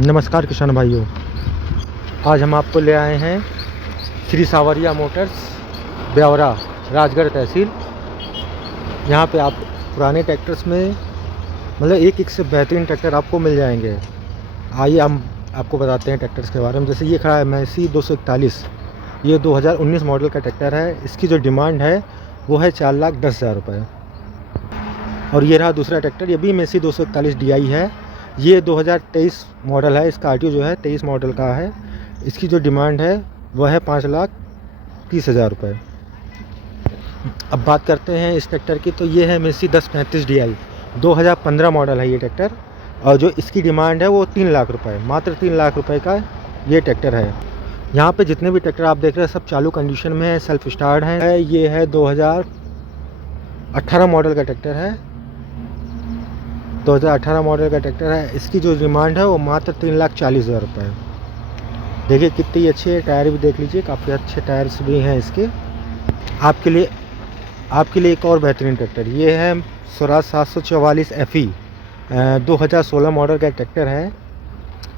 नमस्कार किसान भाइयों, आज हम आपको ले आए हैं श्री सावरिया मोटर्स, ब्यावरा, राजगढ़ तहसील। यहाँ पे आप पुराने ट्रैक्टर्स में मतलब एक से बेहतरीन ट्रैक्टर आपको मिल जाएंगे। आइए हम आपको बताते हैं ट्रैक्टर्स के बारे में। जैसे ये खड़ा है मैसी 241, ये 2019 मॉडल का ट्रैक्टर है। इसकी जो डिमांड है वो है 4,10,000 रुपये। और ये रहा दूसरा ट्रैक्टर, ये भी मैसी 241 DI है। ये 2023 मॉडल है। इसका RTO जो है 23 मॉडल का है। इसकी जो डिमांड है वह है 5,30,000 रुपये। अब बात करते हैं इस ट्रैक्टर की, तो ये है मैसी 1035 DI, 2015 मॉडल है ये ट्रैक्टर। और जो इसकी डिमांड है वो 3 लाख रुपये, मात्र 3 लाख रुपये का ये ट्रैक्टर है। यहाँ पे जितने भी ट्रैक्टर आप देख रहे हैं सब चालू कंडीशन में है, सेल्फ स्टार्ट है। ये है 2018 मॉडल का ट्रैक्टर है, 2018 मॉडल का ट्रैक्टर है। इसकी जो डिमांड है वो मात्र 3,40,000 रुपये। देखिए कितनी अच्छी है, टायर भी देख लीजिए, काफ़ी अच्छे टायर्स भी हैं इसके। आपके लिए एक और बेहतरीन ट्रैक्टर, ये है स्वराज 744 FE, 2016 मॉडल का ट्रैक्टर है।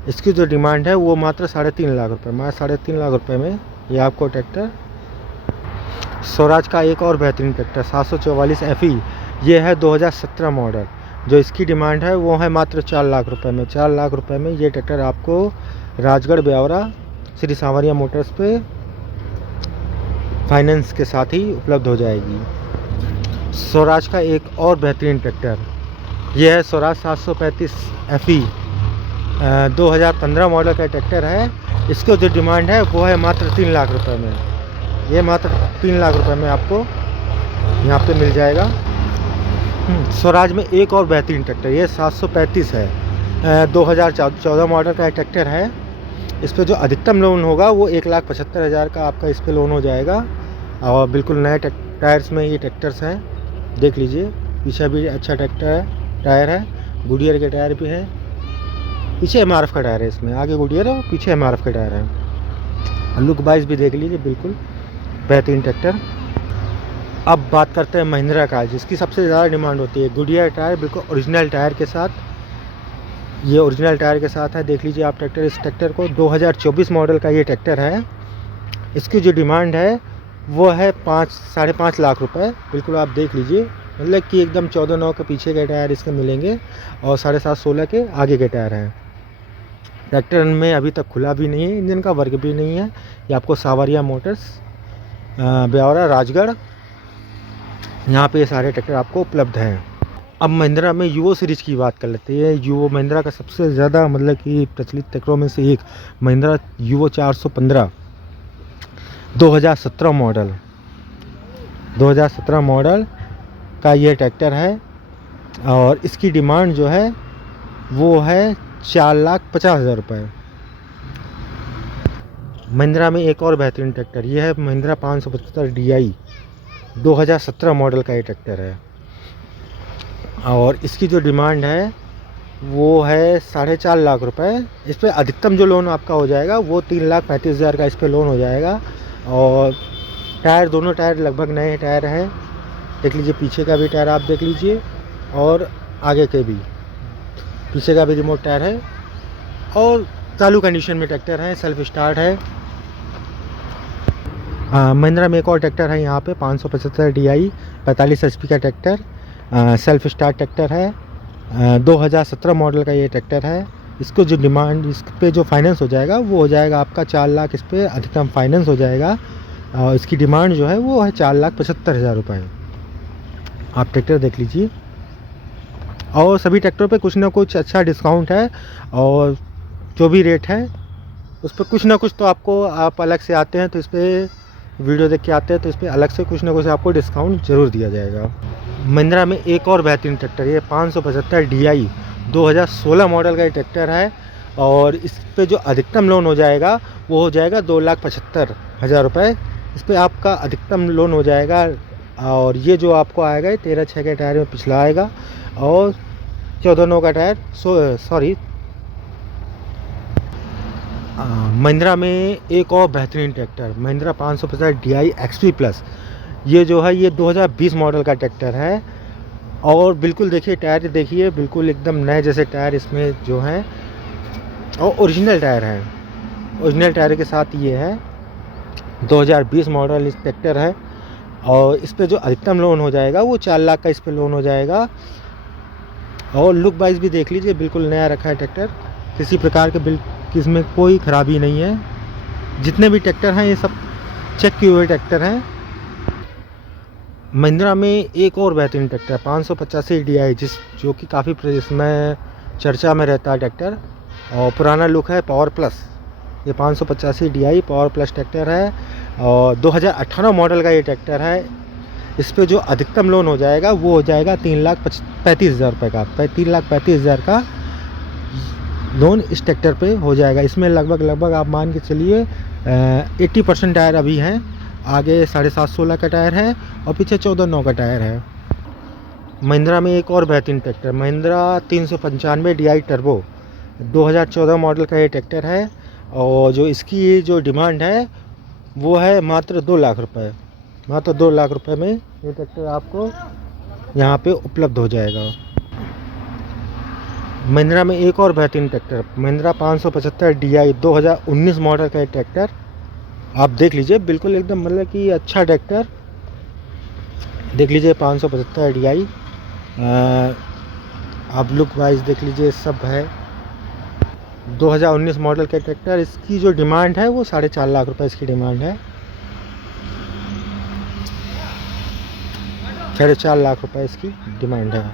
इसकी जो डिमांड है वो मात्र 3.5 लाख रुपये, मात्र 3.5 लाख रुपये में ये आपको ट्रैक्टर स्वराज का एक और बेहतरीन ट्रैक्टर 744 FE, ये है 2017 मॉडल। जो इसकी डिमांड है वो है मात्र 4 लाख रुपये में। 4 लाख रुपये में ये ट्रैक्टर आपको राजगढ़ ब्यावरा श्री सावरिया मोटर्स पे फाइनेंस के साथ ही उपलब्ध हो जाएगी। स्वराज का एक और बेहतरीन ट्रैक्टर, ये है स्वराज 735 FE, 2015 मॉडल का ट्रैक्टर है। इसको जो डिमांड है वो है मात्र 3 लाख रुपये में। ये मात्र 3 लाख रुपये में आपको यहाँ पे मिल जाएगा। स्वराज में एक और बेहतरीन ट्रैक्टर, ये 735 है, 2014 मॉडल का ट्रैक्टर है। इस पर जो अधिकतम लोन होगा वो 1,75,000 का आपका इस पर लोन हो जाएगा। और बिल्कुल नए टायर्स में ये ट्रैक्टर्स हैं, देख लीजिए। पीछे भी अच्छा टायर है, गुडियर के टायर भी है। पीछे MRF का टायर है, इसमें आगे गुडियर है और पीछे MRF का टायर है। लुक वाइज भी देख लीजिए, बिल्कुल बेहतरीन ट्रैक्टर। अब बात करते हैं महिंद्रा का, जिसकी सबसे ज़्यादा डिमांड होती है। गुडियर टायर, बिल्कुल ओरिजिनल टायर के साथ, ये ओरिजिनल टायर के साथ है। देख लीजिए आप ट्रैक्टर, इस ट्रैक्टर को 2024 मॉडल का ये ट्रैक्टर है। इसकी जो डिमांड है वो है 5.5 लाख रुपए। बिल्कुल आप देख लीजिए, मतलब कि एकदम 14/9 के पीछे के टायर इसके मिलेंगे और 7.5-16 के आगे के टायर हैं। ट्रैक्टर में अभी तक खुला भी नहीं है, इंजन का वर्क भी नहीं है। ये आपको सावरिया मोटर्स, ब्यावरा, राजगढ़, यहाँ पे ये सारे ट्रैक्टर आपको उपलब्ध हैं। अब महिंद्रा में यूवो सीरीज़ की बात कर लेते हैं। यूवो महिंद्रा का सबसे ज़्यादा मतलब कि प्रचलित ट्रैक्टरों में से एक महिंद्रा यूवो 415, 2017 मॉडल, 2017 मॉडल का ये ट्रैक्टर है। और इसकी डिमांड जो है वो है 4,50,000 रुपये। महिंद्रा में एक और बेहतरीन ट्रैक्टर, ये है महिंद्रा 575 DI, 2017 मॉडल का ये ट्रैक्टर है। और इसकी जो डिमांड है वो है 4.5 लाख रुपए। इस पर अधिकतम जो लोन आपका हो जाएगा वो 3,35,000 का इस पर लोन हो जाएगा। और टायर, दोनों टायर लगभग नए टायर हैं। देख लीजिए, पीछे का भी टायर आप देख लीजिए और आगे के भी, पीछे का भी रिमोट टायर है। और चालू कंडीशन में ट्रैक्टर है, सेल्फ स्टार्ट है। महिंद्रा में एक और ट्रैक्टर है यहाँ पे 575 DI, 45 HP का ट्रैक्टर, सेल्फ स्टार्ट ट्रैक्टर है, 2017 मॉडल का ये ट्रैक्टर है। इसको जो डिमांड, इस पे जो फाइनेंस हो जाएगा वो हो जाएगा आपका 4 लाख, इस पर अधिकतम फाइनेंस हो जाएगा। और इसकी डिमांड जो है वो है 4,75,000 रुपये। आप ट्रैक्टर देख लीजिए। और सभी ट्रैक्टरों पे कुछ ना कुछ अच्छा डिस्काउंट है, और जो भी रेट है उस पर कुछ ना कुछ तो आपको, आप अलग से आते हैं तो इस पर वीडियो देख के आते हैं तो इस पर अलग से कुछ ना कुछ आपको डिस्काउंट ज़रूर दिया जाएगा। महिंद्रा में एक और बेहतरीन ट्रैक्टर, ये 575 DI, 2016 मॉडल का ये ट्रैक्टर है। और इस पे जो अधिकतम लोन हो जाएगा वो हो जाएगा 2,75,000 रुपये। इस पर आपका अधिकतम लोन हो जाएगा। और ये जो आपको आएगा 13/6 के टायर में पिछला आएगा और 14/9 का टायर, सॉरी। महिंद्रा में एक और बेहतरीन ट्रैक्टर, महिंद्रा 550 DI XP+, ये जो है ये 2020 मॉडल का ट्रैक्टर है। और बिल्कुल देखिए, टायर देखिए, बिल्कुल एकदम नए जैसे टायर इसमें जो हैं। और ओरिजिनल टायर हैं। ओरिजिनल टायर के साथ ये है। 2020 मॉडल इस ट्रैक्टर है और इस पे जो अधिकतम लोन हो जाएगा वो 4 लाख का इस पे लोन हो जाएगा। और लुक वाइज भी देख लीजिए, बिल्कुल नया रखा है ट्रैक्टर, किसी प्रकार के इसमें कोई ख़राबी नहीं है। जितने भी ट्रैक्टर हैं ये सब चेक किए हुए ट्रैक्टर हैं। महिंद्रा में एक और बेहतरीन ट्रैक्टर 585 DI जो कि काफ़ी इसमें चर्चा में रहता है ट्रैक्टर, और पुराना लुक है, पावर प्लस। ये 585 DI पावर प्लस ट्रैक्टर है और 2018 मॉडल का ये ट्रैक्टर है। इस पे जो अधिकतम लोन हो जाएगा वो हो जाएगा 3,35,000 रुपये का। 3,35,000 का लोन इस ट्रैक्टर पे हो जाएगा। इसमें लगभग आप मान के चलिए 80% टायर अभी हैं। आगे 7.5-16 का टायर है और पीछे 14-9 का टायर है। महिंद्रा में एक और बेहतरीन tractor Mahindra 395 DI turbo 2014 model का ये ट्रैक्टर है और जो इसकी जो डिमांड है वो है मात्र 2 लाख रुपए। मात्र 2 लाख रुपए में ये ट्रैक्टर आपको यहाँ पे उपलब्ध हो जाएगा। महिंद्रा में एक और बेहतरीन ट्रैक्टर महिंद्रा 575 DI 2019 मॉडल का ये ट्रैक्टर आप देख लीजिए, बिल्कुल एकदम मतलब कि अच्छा ट्रैक्टर देख लीजिए। 575 DI आप लुक वाइज देख लीजिए, सब है। 2019 मॉडल का ट्रैक्टर, इसकी जो डिमांड है वो 4.5 लाख रुपए इसकी डिमांड है। 4.5 लाख रुपए इसकी डिमांड है।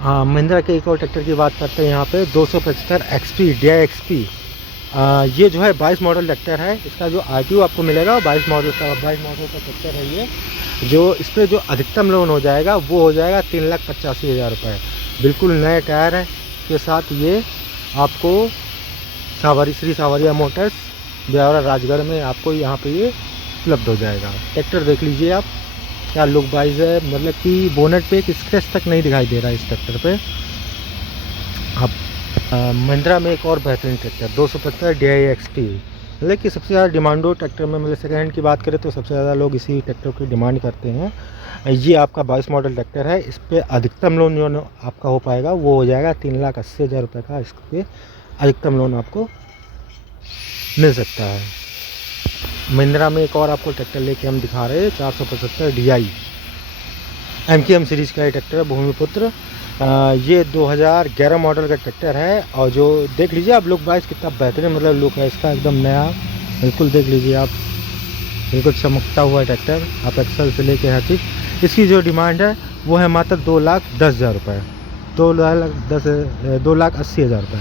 हाँ, महिंद्रा के एक और ट्रैक्टर की बात करते हैं यहाँ पे 275 XP DI XP। ये जो है 22 मॉडल ट्रैक्टर है। इसका जो RTO आपको मिलेगा 22 मॉडल का ट्रैक्टर है ये। जो इस पर जो अधिकतम लोन हो जाएगा वो हो जाएगा 3,85,000 रुपये। बिल्कुल नए टायर है के साथ ये आपको श्री सावरिया मोटर्स ब्यावरा राजगढ़ में आपको यहाँ पे ये उपलब्ध हो जाएगा। ट्रैक्टर देख लीजिए आप, क्या लुक वाइज है, मतलब कि बोनेट पे एक स्क्रैच तक नहीं दिखाई दे रहा है इस ट्रैक्टर पे। अब महिंद्रा में एक और बेहतरीन ट्रैक्टर 275 DI XP, मतलब कि सबसे ज़्यादा डिमांडो ट्रैक्टर में, मतलब सेकेंड हैंड की बात करें तो सबसे ज़्यादा लोग इसी ट्रैक्टर की डिमांड करते हैं। ये आपका 22 मॉडल ट्रैक्टर है। इस पर अधिकतम लोन जो आपका हो पाएगा वो हो जाएगा 3,80,000 रुपये का। इस पर अधिकतम लोन आपको मिल सकता है। महिंद्रा में एक और आपको ट्रैक्टर लेके हम दिखा रहे हैं 475 DI MKM सीरीज़ का ये ट्रैक्टर है, भूमिपुत्र। ये 2011 मॉडल का ट्रैक्टर है और जो देख लीजिए आप लुक वाइज कितना बेहतरीन मतलब लुक है इसका, एकदम नया। बिल्कुल देख लीजिए आप, बिल्कुल चमकता हुआ ट्रैक्टर। आप एक्सल से लेके हर चीज़। इसकी जो डिमांड है वो है मात्र 2,10,000 रुपये। 2,80,000 रुपये।